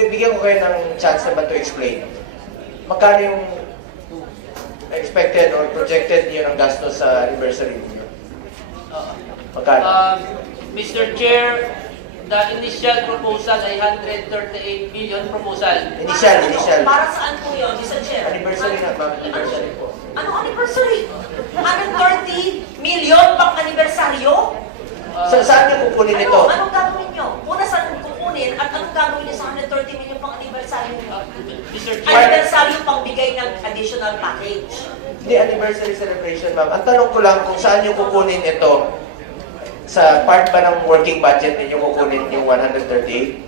Bigyan ko kayo ng chance naman to explain. Magkano yung expected or projected niyo ng gastos sa anniversary niyo? Magkano? Um, Mr. Chair, the initial proposal ay 138 million proposal. Initial, Para ano? initial. Para saan po yun, Mr. Chair? Anniversary na, ma'am. Anniversary po. Anong anniversary? 130 million pang anibersaryo? Sa, saan niyo kukunin Ano, ito? anong gagawin gagawin nyo sa 130 million pang anibersaryo nyo? Uh, Mr. Chair, Anibersaryo pang bigay ng additional package. Hindi, anniversary celebration, ma'am. Ang tanong ko lang kung saan niyo kukunin ito? Sa part ba ng working budget ninyo kukunin yung 138?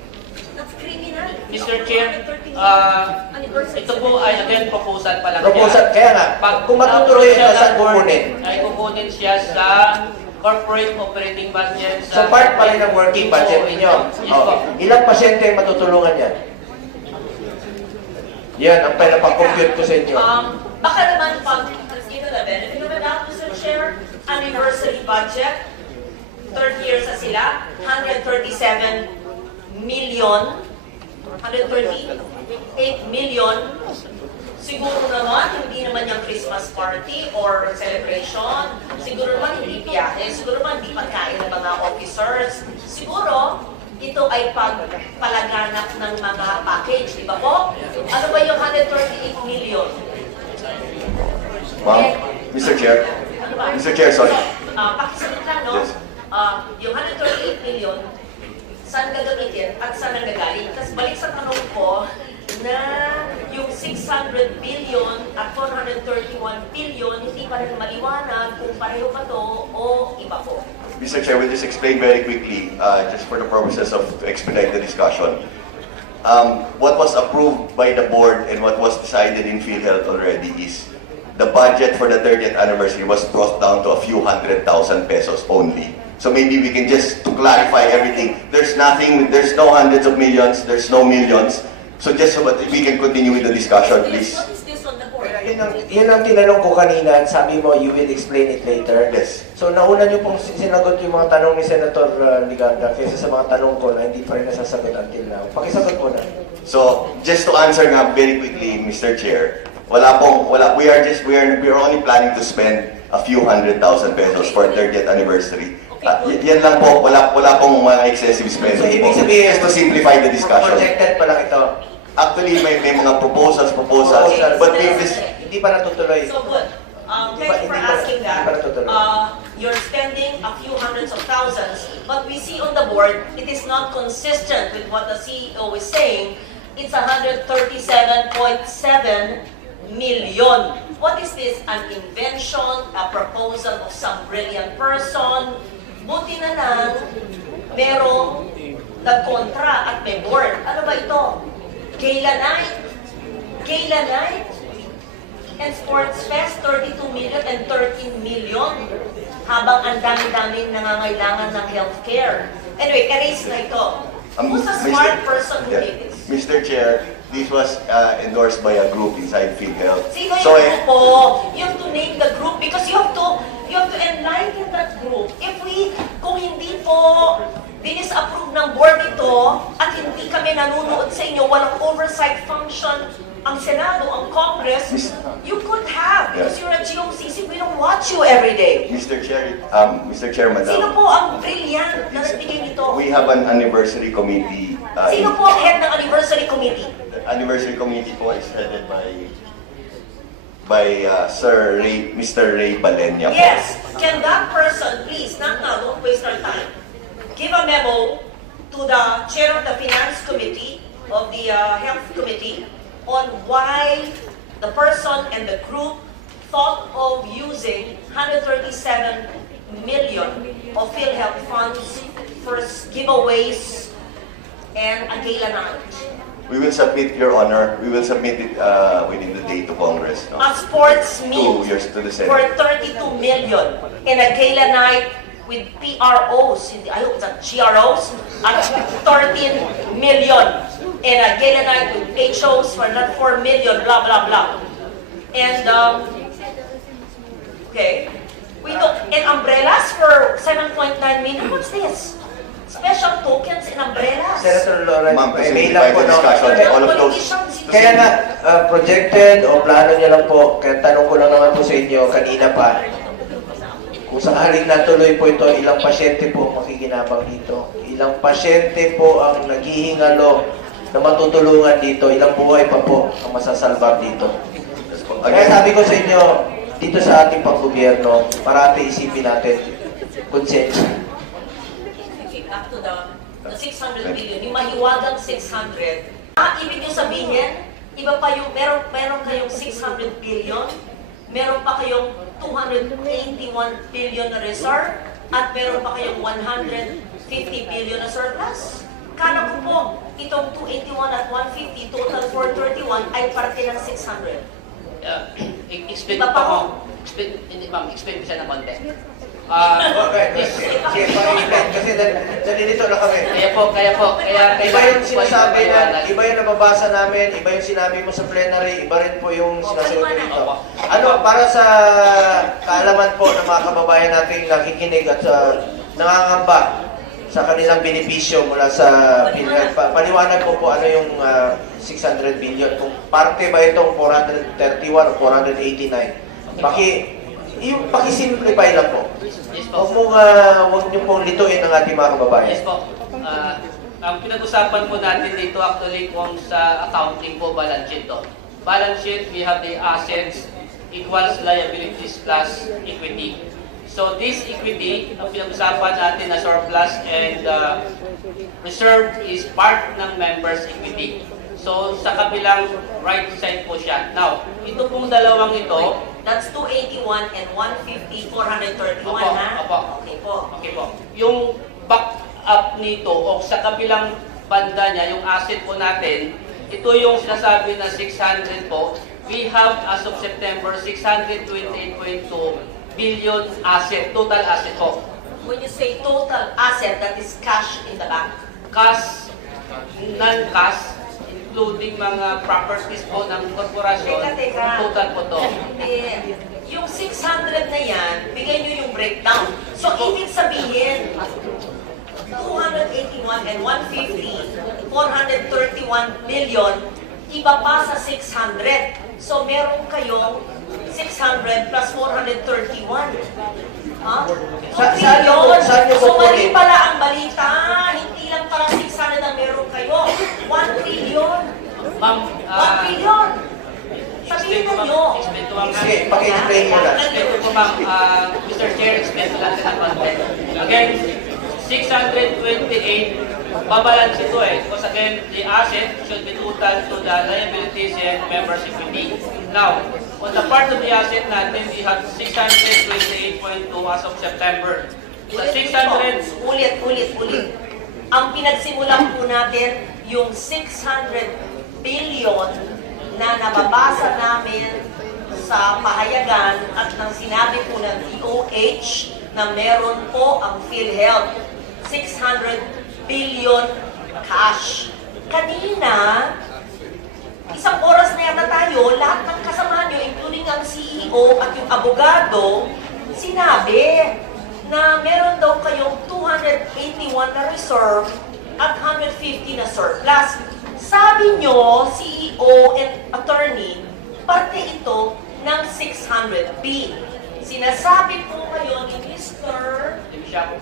That's criminal. Mr. Chair, 130 million uh, anniversary ito po ay again proposal pa lang Proposal, kaya nga, Pag kung matutuloy ito, saan kukunin? Ay kukunin siya sa corporate operating budget. Sa part pa rin ng working budget ninyo. Oh, ilang pasyente ang matutulungan yan? Yan, ang pinapag-compute ko sa inyo. Um, baka naman pag, know the benefit of the doubt, Mr. Chair, anniversary budget, third year sa sila, 137 million, 138 million, siguro naman, hindi naman yung Christmas party or celebration, siguro naman hindi biyahe, siguro naman hindi pagkain ng mga officers, siguro, ito ay pagpalaganap ng mga package, di ba po? Ano ba yung 138 million? Ma'am, Mr. Chair, Ano ba? Mr. Chair, sorry. Ah, pakisalit lang, no? Yes. Ah, yung 138 million, saan gagamitin at saan ang gagaling? Tapos balik sa tanong ko na yung 600 billion at 431 billion, hindi pa rin maliwanag kung pareho ba to o iba po. Mr. Chair, we'll just explain very quickly, uh, just for the purposes of to expedite the discussion. Um, what was approved by the board and what was decided in PhilHealth already is the budget for the 30th anniversary was brought down to a few hundred thousand pesos only. So maybe we can just to clarify everything. There's nothing, there's no hundreds of millions, there's no millions. So just so that we can continue with the discussion, please. What is this on the board? Yun ang, yun ang tinanong ko kanina at sabi mo, you will explain it later. Yes. So nauna niyo pong sinagot yung mga tanong ni Senator uh, Ligarda kaysa sa mga tanong ko na hindi pa rin nasasagot until now. Pakisagot mo na. So, just to answer nga very quickly, Mr. Chair, wala pong, wala, we are just, we are, we are only planning to spend a few hundred thousand pesos for 30th anniversary. Uh, y- yan lang po, wala, wala pong mga excessive spending So ibig po. sabihin, Just to simplify the discussion. Projected pa lang ito. Actually, may, may mga proposals, proposals, Proposals. but we just, Hindi pa natutuloy. So good. Um, thank you for asking that. Uh, you're spending a few hundreds of thousands, but we see on the board, it is not consistent with what the CEO is saying. It's 137.7 million. What is this? An invention, a proposal of some brilliant person? Buti na lang, merong nagkontra at may board. Ano ba ito? Gala night. Gala night. And Sports Fest, 32 million and 13 million. Habang ang dami-daming nangangailangan ng healthcare. Anyway, karis na ito. um, Who's a Mr. smart person who Yeah. did this? Mr. Chair, this was uh, endorsed by a group inside PhilHealth. Sino yung So, eh, grupo? You have to name the group because you have to you have to enlighten that group. If we, kung hindi po dinis-approve ng board ito at hindi kami nanonood sa inyo, walang oversight function ang Senado, ang Congress, you could have because you're a GOCC. We don't watch you every day. Mr. Chair, um, Mr. Chair, Sino Madam, po ang brilliant na nagbigay nito? we have an anniversary committee. uh, Sino po ang head ng anniversary committee? The anniversary committee po is headed by by uh, Sir Ray, Mr. Ray Balenya. Yes, can that person, please, not now, don't waste our time, give a memo to the chair of the finance committee, of the uh, health committee, on why the person and the group thought of using 137 million of PhilHealth funds for giveaways and a gala night. We will submit, Your Honor, we will submit it uh, within the day to Congress. No? A sports meet. Two years to the for 32 million in a gala night with PROs, hindi, I hope it's not GROs, at 13 million in a gala night with HOs for not 4 million, blah, blah, blah. And, um, okay, we took, and umbrellas for 7.9 million, what's this? special tokens and umbrellas. Senator Lawrence, Ma'am, may kasi may lang po, no? discussion, all of those, Kaya nga, ah, projected o plano niyo lang po, kaya tanong ko lang naman po sa inyo kanina pa, kung sakaling natuloy po ito, ilang pasyente po ang makikinabang dito? Ilang pasyente po ang naghihingalo na matutulungan dito? Ilang buhay pa po ang masasalbar dito? Kaya sabi ko sa inyo, dito sa ating panggobyerno, parati isipin natin, konsensya. Okay, back to the, the 600 billion, yung mahiwagang 600. Ah, ibig nyo sabihin, iba pa yung, meron, meron kayong 600 billion, meron pa kayong 281 billion na reserve, at meron pa kayong 150 billion na surplus. Kala ko po, itong 281 at 150, total 431 ay parte ng 600. Uh, explain Iba pa ko. Explain, hindi ma'am, explain ko siya ng konti. Ah, Okay, this- sige, sige, pakinggan, kasi dal- nalilito na kami. kaya po, kaya po, kaya Iba yung sinasabi na, iba yung nababasa namin, iba yung sinabi mo sa plenary, iba rin po yung sinasagot dito. Ano, para sa kaalaman po ng mga kababayan nating nakikinig at sa nangangamba sa kanilang benepisyo mula sa PhilHealth, pa, paliwanag po po ano yung ah, 600 billion. Kung parte ba itong 431 o 489. Paki, yung paki-simplify lang po. Yes Huwag po. mong, ah, huwag niyo pong lituin ang ating mga kababayan. Yes po. Ah, ang pinag-usapan po natin dito actually kung sa accounting po balance sheet to. Balance sheet, we have the assets equals liabilities plus equity. So this equity, ang pinag-usapan natin na surplus and uh, reserve is part ng members' equity. So sa kabilang right side po siya. Now, ito pong dalawang ito, That's 281 and 150, 431 Opo, ha? opo. Okay po. Okay po. Yung back up nito o sa kabilang banda niya, yung asset po natin, ito yung sinasabi na 600 po. We have as of September 628.2 billion asset, total asset po. When you say total asset, that is cash in the bank. Cash, non-cash, including mga properties po ng korporasyon, Teka, teka. total po to. Hindi. Yung 600 na yan, bigay nyo yung breakdown. So, ibig sabihin, 281 and 150, 431 billion, iba pa sa 600. So, meron kayong 600 plus 431. Ha? Sa- 2 saan niyo saan niyo So, mali pala ang balita. Hindi lang pala 600 ang meron kayo. 1 trillion. Ma'am, 1 ah, trillion. Sabihin ma'am, nyo. Sige, paki-explain mo lang. Ko po ma'am, Ah, Mr. Chair, explain ko lang sa konti. Again, 628, babalance ito eh. Because again, the asset should be total to the liabilities and members equity. Now, on the part of the asset natin, we have 628.2 as of September. Sa 600, Ulit, ulit, ulit. Ang pinagsimulan po natin, yung 600 billion na nababasa namin sa pahayagan at nang sinabi po ng DOH na meron po ang PhilHealth. 600 billion cash. Kanina, isang oras na yata tayo, lahat ng kasama nyo, including ang CEO at yung abogado, sinabi na meron daw kayong 281 na reserve 150 na surplus. Sabi nyo, CEO and attorney, parte ito ng 600B. Sinasabi po ngayon ni Mr.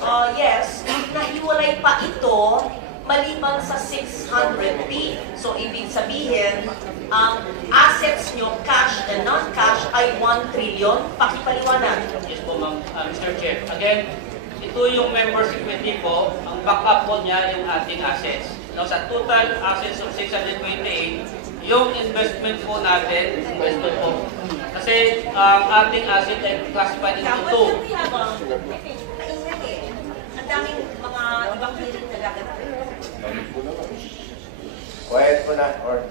Uh, yes, nahiwalay pa ito maliban sa 600B. So, ibig sabihin, ang assets nyo, cash and non-cash, ay 1 trillion. Pakipaliwanag. Yes po, ma'am. Ah, Mr. Chair. Again, ito yung members equity po. Ang backup po niya yung ating assets. Now, sa total assets of 628, yung investment po natin, investment po. Kasi ang ating asset ay classified into two. Ang daming mga ibang hearing na gaganap. Quiet mo na, or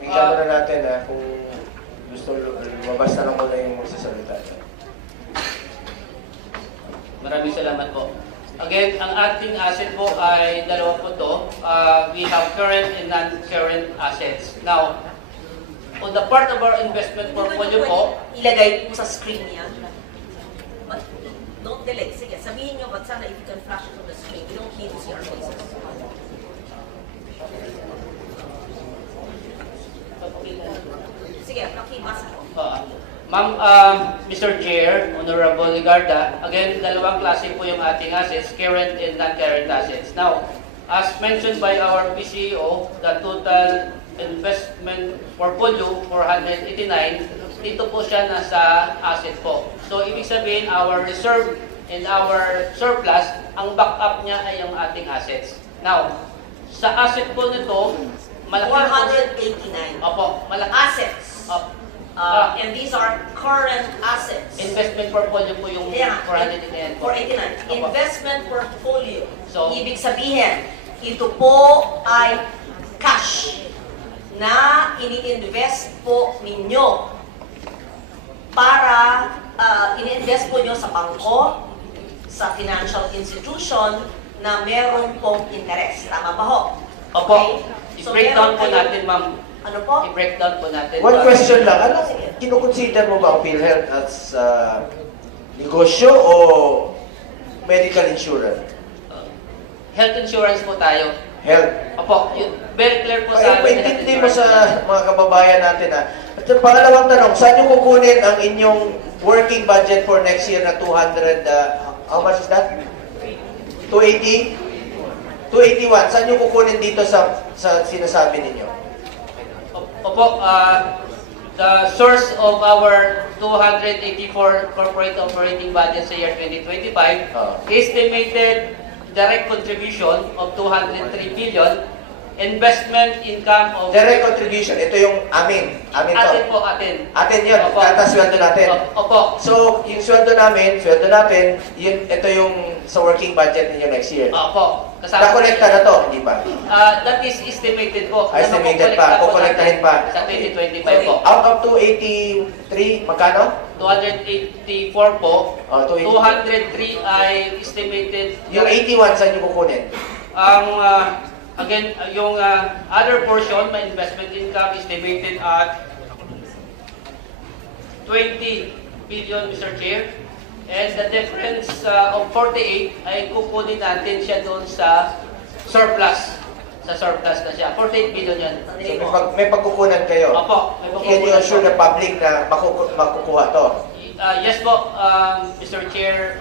pakinggan muna natin ha, kung gusto lumabas na lang muna yung magsasalita. Maraming salamat po. Again, ang ating asset po ay dalawa po to. Ah, we have current and non-current assets. Now, on the part of our investment portfolio po, Ilagay mo sa screen yan. But don't delay. Sige, sabihin nyo, but sana if you can flash it on the need to see our faces. Sige, pakibasa ko. Uh, Ma'am, um, Mr. Chair, Honorable Ligarda, again, dalawang klase po yung ating assets, current and non-current assets. Now, as mentioned by our PCO, the total investment portfolio, 489, dito po siya nasa asset po. So, ibig sabihin, our reserve and our surplus, ang backup niya ay yung ating assets. Now, sa asset po nito, malaki po- 489 Opo, malaki. assets. Opo. Uh, and these are current assets. Investment portfolio po yung Yeah, 489 po. 489. Investment portfolio. So- Ibig sabihin, ito po ay cash na ini-invest po ninyo para uh, ini-invest po nyo sa bangko, sa financial institution na meron pong interest. Tama ba ho? Opo, Okay? So, i-breakdown meron po natin, ma'am. Ano po? I-breakdown po natin. One question lang, ano, kinukonsider mo ba ang PhilHealth as uh, negosyo o medical insurance? Uh, Health insurance po tayo. Health. Opo, yun, very clear po Ay, sa amin. paintindi mo sa mga kababayan natin ha. At yung pangalawang tanong, saan nyo kukunin ang inyong working budget for next year na 200, uh, how much is that? 280? 281. Saan nyo kukunin dito sa sa sinasabi ninyo? Opo, uh, the source of our 284 corporate operating budget sa year 2025 Ah. estimated direct contribution of 203 billion, investment income of Direct contribution, ito yung amin. Amin to. atin po atin. Atin yun, Opo. kata sweldo natin. Opo. So, yung sweldo namin, sweldo natin, yun, ito yung sa working budget ninyo next year. Opo. Nakolekta na to, hindi ba? Ah, that is estimated po. Ah, estimated pa. Nakukolekta po Kukolektahin pa. Sa 2025 po. Out of 283, magkano? 284 po. Oh, 283. 203 ay estimated. Yung 81, saan nyo kukunin? Ang, ah, again, yung ah, other portion, my investment income estimated at 20 billion, Mr. Chair. And the difference ah, of 48 ay kukunin natin siya doon sa surplus. Sa surplus na siya. 48 billion yan. So, may, pag, may pagkukunan kayo. Opo, may Can you pagkukunan assure the public na makuku- makukuha to? Ah, yes po, um, Mr. Chair.